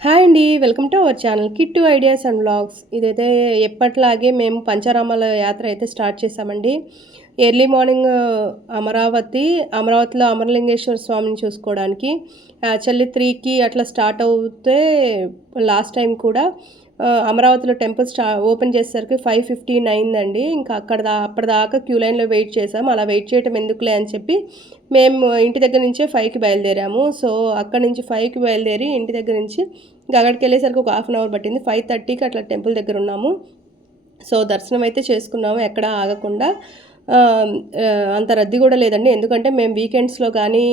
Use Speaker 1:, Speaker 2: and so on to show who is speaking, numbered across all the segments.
Speaker 1: Hi అండి welcome to our channel Kittu ideas and blogs ఇదైతే ఎప్పట్లాగే మేము పంచారామాల యాత్ర అయితే స్టార్ట్ చేసామండి ఎర్లీ మార్నింగ్ అమరావతి అమరావతిలో అమరలింగేశ్వర స్వామిని చూసుకోవడానికి యాక్చువల్లీ త్రీకి అట్లా స్టార్ట్ అవుతే లాస్ట్ టైం కూడా అమరావతిలో టెంపుల్ స్టా ఓపెన్ చేసేసరికి ఫైవ్ ఫిఫ్టీన్ అయిందండి ఇంకా అక్కడ దా అప్పటిదాకా క్యూ లైన్లో వెయిట్ చేసాం. అలా వెయిట్ చేయటం ఎందుకులే అని చెప్పి మేము ఇంటి దగ్గర నుంచే ఫైవ్కి బయలుదేరాము. సో అక్కడ నుంచి ఫైవ్కి బయలుదేరి ఇంటి దగ్గర నుంచి ఇంకా అక్కడికి వెళ్ళేసరికి ఒక హాఫ్ అన్ అవర్ పట్టింది. ఫైవ్ థర్టీకి అట్లా టెంపుల్ దగ్గర ఉన్నాము. సో దర్శనం అయితే చేసుకున్నాము. ఎక్కడ ఆగకుండా. అంత రద్దీ కూడా లేదండి. ఎందుకంటే మేము వీకెండ్స్లో కానీ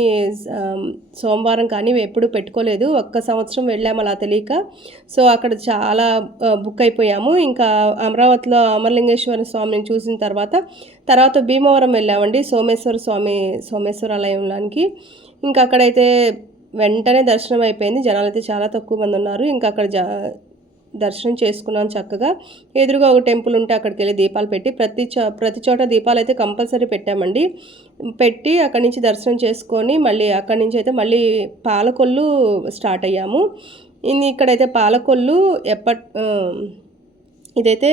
Speaker 1: సోమవారం కానీ ఎప్పుడు పెట్టుకోలేదు. ఒక్క సంవత్సరం వెళ్ళాము అలా తెలియక. సో అక్కడ చాలా బుక్ అయిపోయాము. ఇంకా అమరావతిలో అమరలింగేశ్వర స్వామిని చూసిన తర్వాత తర్వాత భీమవరం వెళ్ళామండి. సోమేశ్వర స్వామి సోమేశ్వర ఆలయంలోనికి. ఇంకా అక్కడైతే వెంటనే దర్శనం అయిపోయింది. జనాలు అయితే చాలా తక్కువ మంది ఉన్నారు. ఇంకా అక్కడ జా దర్శనం చేసుకున్నాం చక్కగా. ఎదురుగా ఒక టెంపుల్ ఉంటే అక్కడికి వెళ్ళి దీపాలు పెట్టి ప్రతి చో ప్రతి చోట దీపాలు అయితే కంపల్సరీ పెట్టామండి. పెట్టి అక్కడి నుంచి దర్శనం చేసుకొని మళ్ళీ అక్కడి నుంచి అయితే మళ్ళీ పాలకొల్లు స్టార్ట్ అయ్యాము. ఇన్ని ఇక్కడైతే పాలకొల్లు ఎప్పట్ ఇదైతే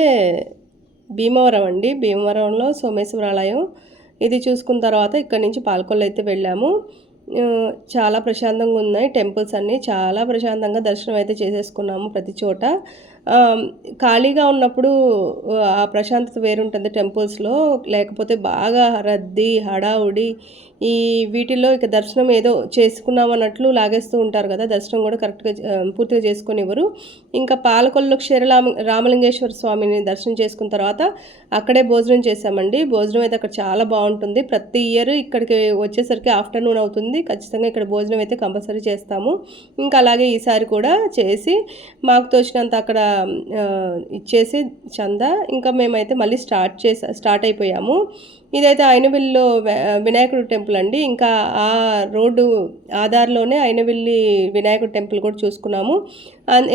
Speaker 1: భీమవరం అండి. భీమవరంలో సోమేశ్వరాలయం ఇది చూసుకున్న తర్వాత ఇక్కడి నుంచి పాలకొల్లు అయితే వెళ్ళాము. చాలా ప్రశాంతంగా ఉన్నాయి. టెంపుల్స్ అన్నీ చాలా ప్రశాంతంగా దర్శనం అయితే చేసేసుకున్నాము ప్రతి చోట. ఖాళీగా ఉన్నప్పుడు ఆ ప్రశాంతత వేరుంటుంది టెంపుల్స్లో. లేకపోతే బాగా రద్దీ హడావుడి ఈ వీటిల్లో ఇక దర్శనం ఏదో చేసుకున్నాం అన్నట్లు లాగేస్తూ ఉంటారు కదా దర్శనం కూడా కరెక్ట్గా పూర్తిగా చేసుకునేవారు ఇంకా పాలకొల్లు క్షీరరామ రామలింగేశ్వర స్వామిని దర్శనం చేసుకున్న తర్వాత అక్కడే భోజనం చేసామండి భోజనం అయితే అక్కడ చాలా బాగుంటుంది. ప్రతి ఇయర్ ఇక్కడికి వచ్చేసరికి ఆఫ్టర్నూన్ అవుతుంది. ఖచ్చితంగా ఇక్కడ భోజనం అయితే కంపల్సరీ చేస్తాము. ఇంకా అలాగే ఈసారి కూడా చేసి మాకు తోచినంత అక్కడ ఇచ్చేసి చందా. ఇంకా మేమైతే మళ్ళీ స్టార్ట్ చేసా స్టార్ట్ అయిపోయాము. ఇదైతే అయినవిల్లిలో వినాయకుడు టెంపుల్ అండి. ఇంకా ఆ రోడ్డు ఆధార్లోనే అయినవిల్లి వినాయకుడు టెంపుల్ కూడా చూసుకున్నాము.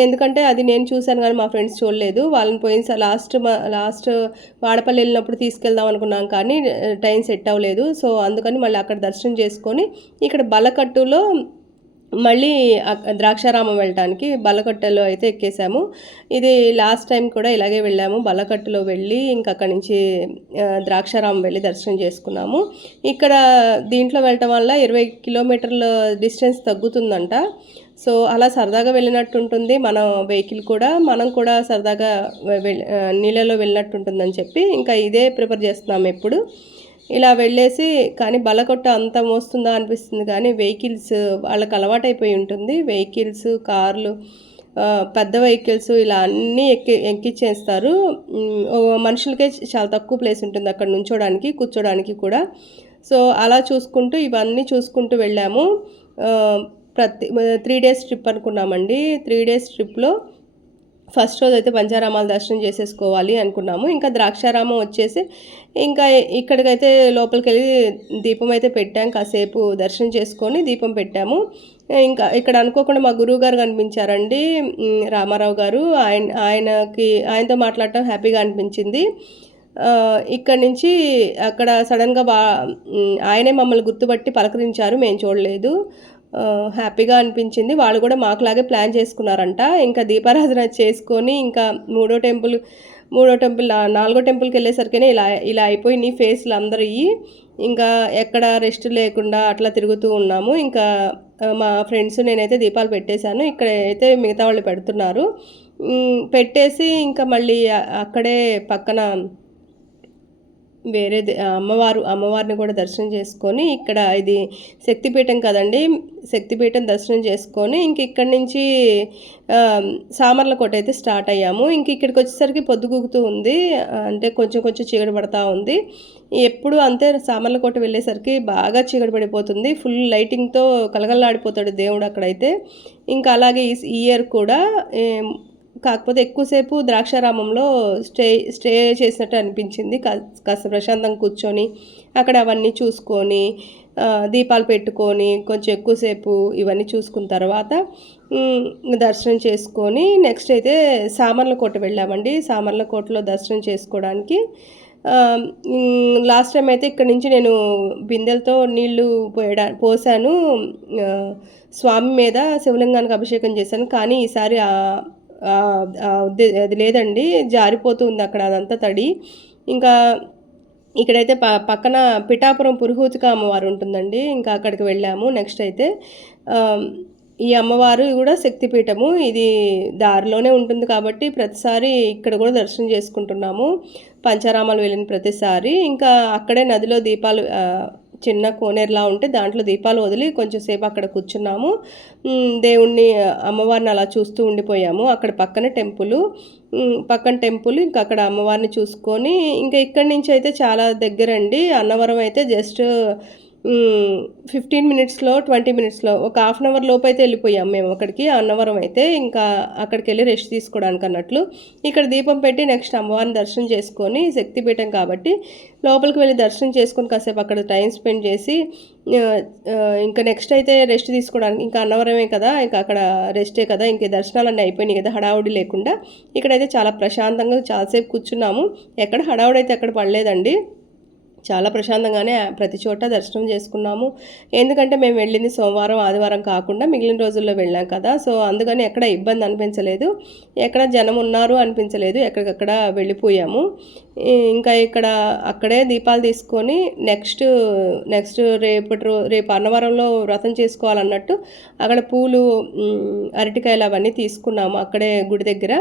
Speaker 1: ఎందుకంటే అది నేను చూశాను కానీ మా ఫ్రెండ్స్ చూడలేదు. వాళ్ళని పోయిన లాస్ట్ లాస్ట్ వాడపల్లి వెళ్ళినప్పుడు తీసుకెళ్దాం అనుకున్నాం కానీ టైం సెట్ అవ్వలేదు. సో అందుకని మళ్ళీ అక్కడ దర్శనం చేసుకొని ఇక్కడ బలకట్టులో మళ్ళీ ద్రాక్షారామం వెళ్ళటానికి బలకట్టలో అయితే ఎక్కేసాము. ఇది లాస్ట్ టైం కూడా ఇలాగే వెళ్ళాము. బలకట్టులో వెళ్ళి ఇంకా అక్కడి నుంచి ద్రాక్షారామం వెళ్ళి దర్శనం చేసుకున్నాము. ఇక్కడ దీంట్లో వెళ్ళటం వల్ల ఇరవై కిలోమీటర్ల డిస్టెన్స్ తగ్గుతుందంట. సో అలా సరదాగా వెళ్ళినట్టు ఉంటుంది మన వెహికల్ కూడా మనం కూడా సరదాగా వె- నీళ్ళలో వెళ్ళినట్టు ఉంటుందని చెప్పి ఇంకా ఇదే ప్రిపేర్ చేస్తున్నాము ఎప్పుడు. ఇలా వెళ్ళేసి కానీ బలకొట్ట అంత మోస్తుందా అనిపిస్తుంది కానీ వెహికల్స్ వాళ్ళకి అలవాటైపోయి ఉంటుంది. వెహికల్స్ కార్లు పెద్ద వెహికల్స్ ఇలా అన్నీ ఎక్కి ఎక్కిచ్చేస్తారు. మనుషులకే చాలా తక్కువ ప్లేస్ ఉంటుంది అక్కడ నుంచోడానికి కూర్చోడానికి కూడా. సో అలా చూసుకుంటూ ఇవన్నీ చూసుకుంటూ వెళ్ళాము. ప్రతి త్రీ డేస్ ట్రిప్ అనుకున్నామండి. త్రీ డేస్ ట్రిప్లో ఫస్ట్ రోజు అయితే పంచారామాల దర్శనం చేసేసుకోవాలి అనుకున్నాము. ఇంకా ద్రాక్షారామం వచ్చేసి ఇంకా ఇక్కడికైతే లోపలికి వెళ్ళి దీపం అయితే పెట్టాం. కాసేపు దర్శనం చేసుకొని దీపం పెట్టాము. ఇంకా ఇక్కడ అనుకోకుండా మా గురువు గారు కనిపించారండి. రామారావు గారు ఆయన ఆయనకి ఆయనతో మాట్లాడటం హ్యాపీగా అనిపించింది. ఇక్కడ నుంచి అక్కడ సడన్గా బా ఆయనే మమ్మల్ని గుర్తుపట్టి పలకరించారు. మేము చూడలేదు. హ్యాపీగా అనిపించింది. వాళ్ళు కూడా మాకులాగే ప్లాన్ చేసుకున్నారంట. ఇంకా దీపారాధన చేసుకొని ఇంకా మూడో టెంపుల్ మూడో టెంపుల్ నాలుగో టెంపుల్కి వెళ్ళేసరికైనా ఇలా ఇలా అయిపోయినాయి ఫేస్లు అందరూ ఇంకా ఎక్కడ రెస్ట్ లేకుండా అట్లా తిరుగుతూ ఉన్నాము. ఇంకా మా ఫ్రెండ్స్ నేనైతే దీపాలు పెట్టేశాను. ఇక్కడ అయితే మిగతా వాళ్ళు పెడుతున్నారు. పెట్టేసి ఇంకా మళ్ళీ అక్కడే పక్కన వేరే అమ్మవారు అమ్మవారిని కూడా దర్శనం చేసుకొని ఇక్కడ ఇది శక్తిపీఠం కదండి. శక్తిపీఠం దర్శనం చేసుకొని ఇంక ఇక్కడి నుంచి సామర్లకోట అయితే స్టార్ట్ అయ్యాము. ఇంక ఇక్కడికి వచ్చేసరికి పొద్దుగుకుతూ ఉంది. అంటే కొంచెం కొంచెం చీకటి పడతా ఉంది. ఎప్పుడు అంతే సామర్లకోట వెళ్ళేసరికి బాగా చీకటి పడిపోతుంది. ఫుల్ లైటింగ్తో కలగల్లాడిపోతాడు దేవుడు అక్కడైతే. ఇంకా అలాగే ఈ ఇయర్ కూడా కాకపోతే ఎక్కువసేపు ద్రాక్షారామంలో స్టే స్టే చేసినట్టు అనిపించింది. కా- కాస్త ప్రశాంతంగా కూర్చొని అక్కడ అవన్నీ చూసుకొని దీపాలు పెట్టుకొని కొంచెం ఎక్కువసేపు ఇవన్నీ చూసుకున్న తర్వాత దర్శనం చేసుకొని నెక్స్ట్ అయితే సామర్లకోట వెళ్ళామండి. సామర్లకోటలో దర్శనం చేసుకోవడానికి లాస్ట్ టైం అయితే ఇక్కడ నుంచి నేను బిందెలతో నీళ్ళు పోయడా పోసాను. స్వామి మీద శివలింగానికి అభిషేకం చేశాను. కానీ ఈసారి అది లేదండి జారిపోతుంది అక్కడ అదంతా తడి. ఇంకా ఇక్కడైతే ప పక్కన పిఠాపురం పురుహూతిక అమ్మవారు ఉంటుందండి ఇంకా అక్కడికి వెళ్ళాము నెక్స్ట్ అయితే. ఈ అమ్మవారు కూడా శక్తిపీఠము ఇది దారిలోనే ఉంటుంది కాబట్టి ప్రతిసారి ఇక్కడ కూడా దర్శనం చేసుకుంటున్నాము. పంచారామాలు వెళ్ళిన ప్రతిసారి ఇంకా అక్కడే నదిలో దీపాలు చిన్న కోనేరులా ఉంటే దాంట్లో దీపాలు వదిలి కొంచెం సేపు అక్కడ కూర్చున్నాము. దేవుణ్ణి అమ్మవారిని అలా చూస్తూ ఉండిపోయాము. అక్కడ పక్కన టెంపుల్. పక్కన టెంపుల్ ఇంకా అక్కడ అమ్మవారిని చూసుకొని ఇంకా ఇక్కడి నుంచి అయితే చాలా దగ్గరండి. అన్నవరం అయితే జస్ట్ ఫిఫ్టీన్ మినిట్స్లో ట్వంటీ మినిట్స్లో ఒక హాఫ్ అన్ అవర్ లోపు అయితే వెళ్ళిపోయాం మేము అక్కడికి. అన్నవరం అయితే ఇంకా అక్కడికి వెళ్ళి రెస్ట్ తీసుకోవడానికి అన్నట్లు. ఇక్కడ దీపం పెట్టి నెక్స్ట్ అమ్మవారిని దర్శనం చేసుకొని శక్తిపీఠం కాబట్టి లోపలికి వెళ్ళి దర్శనం చేసుకొని కాసేపు అక్కడ టైం స్పెండ్ చేసి ఇంకా నెక్స్ట్ అయితే రెస్ట్ తీసుకోవడానికి ఇంకా అన్నవరమే కదా ఇంకా అక్కడ రెస్టే కదా ఇంక దర్శనాలన్నీ అయిపోయినాయి కదా హడావుడి లేకుండా. ఇక్కడైతే చాలా ప్రశాంతంగా చాలాసేపు కూర్చున్నాము. ఎక్కడ హడావుడి అయితే అక్కడ పడలేదండి. చాలా ప్రశాంతంగానే ప్రతి చోట దర్శనం చేసుకున్నాము. ఎందుకంటే మేము వెళ్ళింది సోమవారం ఆదివారం కాకుండా మిగిలిన రోజుల్లో వెళ్ళాం కదా. సో అందుకని ఎక్కడ ఇబ్బంది అనిపించలేదు. ఎక్కడ జనం ఉన్నారు అనిపించలేదు. ఎక్కడికక్కడ వెళ్ళిపోయాము. ఇంకా ఇక్కడ అక్కడే దీపాలు తీసుకొని నెక్స్ట్ నెక్స్ట్ రేపటి రో రేపు అన్నవరంలో వ్రతం చేసుకోవాలన్నట్టు అక్కడ పూలు అరటికాయలు అవన్నీ తీసుకున్నాము అక్కడే గుడి దగ్గర.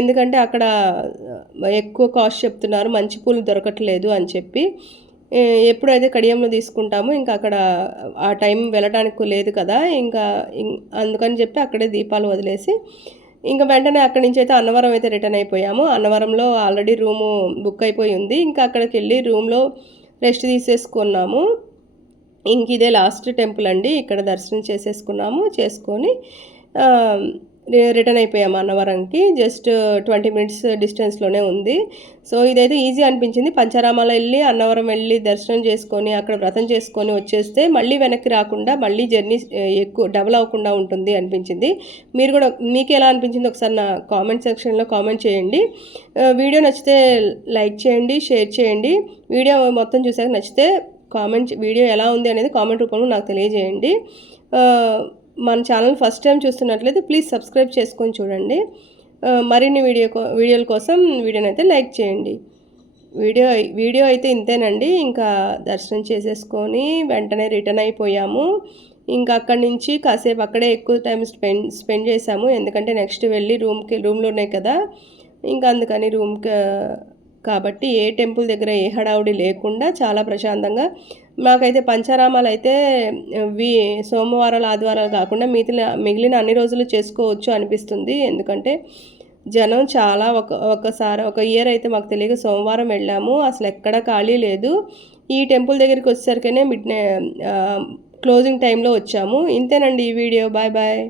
Speaker 1: ఎందుకంటే అక్కడ ఎక్కువ కాస్ట్ చెప్తున్నారు. మంచి పూలు దొరకట్లేదు అని చెప్పి. ఎప్పుడైతే కడియంలో తీసుకుంటామో ఇంకా అక్కడ ఆ టైం వెళ్ళడానికి లేదు కదా ఇంకా అందుకని చెప్పి అక్కడే దీపాలు వదిలేసి ఇంకా వెంటనే అక్కడి నుంచి అయితే అన్నవరం అయితే రిటర్న్ అయిపోయాము. అన్నవరంలో ఆల్రెడీ రూము బుక్ అయిపోయి ఉంది. ఇంకా అక్కడికి వెళ్ళి రూమ్లో రెస్ట్ తీసేసుకున్నాము. ఇంక ఇదే లాస్ట్ టెంపుల్ అండి. ఇక్కడ దర్శనం చేసేసుకున్నాము చేసుకొని రిటర్న్ అయిపోయాము అన్నవరంకి. జస్ట్ ట్వంటీ మినిట్స్ డిస్టెన్స్లోనే ఉంది. సో ఇదైతే ఈజీ అనిపించింది. పంచారామాల వెళ్ళి అన్నవరం వెళ్ళి దర్శనం చేసుకొని అక్కడ వ్రతం చేసుకొని వచ్చేస్తే మళ్ళీ వెనక్కి రాకుండా మళ్ళీ జర్నీ ఎక్కువ డబుల్ అవ్వకుండా ఉంటుంది అనిపించింది. మీరు కూడా మీకు ఎలా అనిపించింది ఒకసారి నా కామెంట్ సెక్షన్లో కామెంట్ చేయండి. వీడియో నచ్చితే లైక్ చేయండి షేర్ చేయండి. వీడియో మొత్తం చూసాక నచ్చితే కామెంట్ వీడియో ఎలా ఉంది అనేది కామెంట్ రూపంలో నాకు తెలియజేయండి. మన ఛానల్ ఫస్ట్ టైం చూస్తున్నట్లయితే ప్లీజ్ సబ్స్క్రైబ్ చేసుకొని చూడండి. మరిన్ని వీడియో వీడియోల కోసం వీడియోని అయితే లైక్ చేయండి. వీడియో వీడియో అయితే ఇంతేనండి. ఇంకా దర్శనం చేసేసుకొని వెంటనే రిటర్న్ అయిపోయాము. ఇంకా అక్కడి నుంచి కాసేపు అక్కడే ఎక్కువ టైం స్పెండ్ స్పెండ్ చేసాము ఎందుకంటే నెక్స్ట్ వెళ్ళి రూమ్కి రూమ్లోనే కదా. ఇంకా అందుకని రూమ్కి కాబట్టి ఏ టెంపుల్ దగ్గర ఏ హడావుడి లేకుండా చాలా ప్రశాంతంగా మాకైతే పంచారామాలు అయితే వి సోమవారాలు ఆదివారాలు కాకుండా మిగిలిన మిగిలిన అన్ని రోజులు చేసుకోవచ్చు అనిపిస్తుంది. ఎందుకంటే జనం చాలా ఒక ఒకసారి ఒక ఇయర్ అయితే మాకు తెలియక సోమవారం వెళ్ళాము. అసలు ఎక్కడ ఖాళీ లేదు. ఈ టెంపుల్ దగ్గరికి వచ్చేసరికనే మిడ్ క్లోజింగ్ టైంలో వచ్చాము. ఇంతేనండి ఈ వీడియో. Bye bye.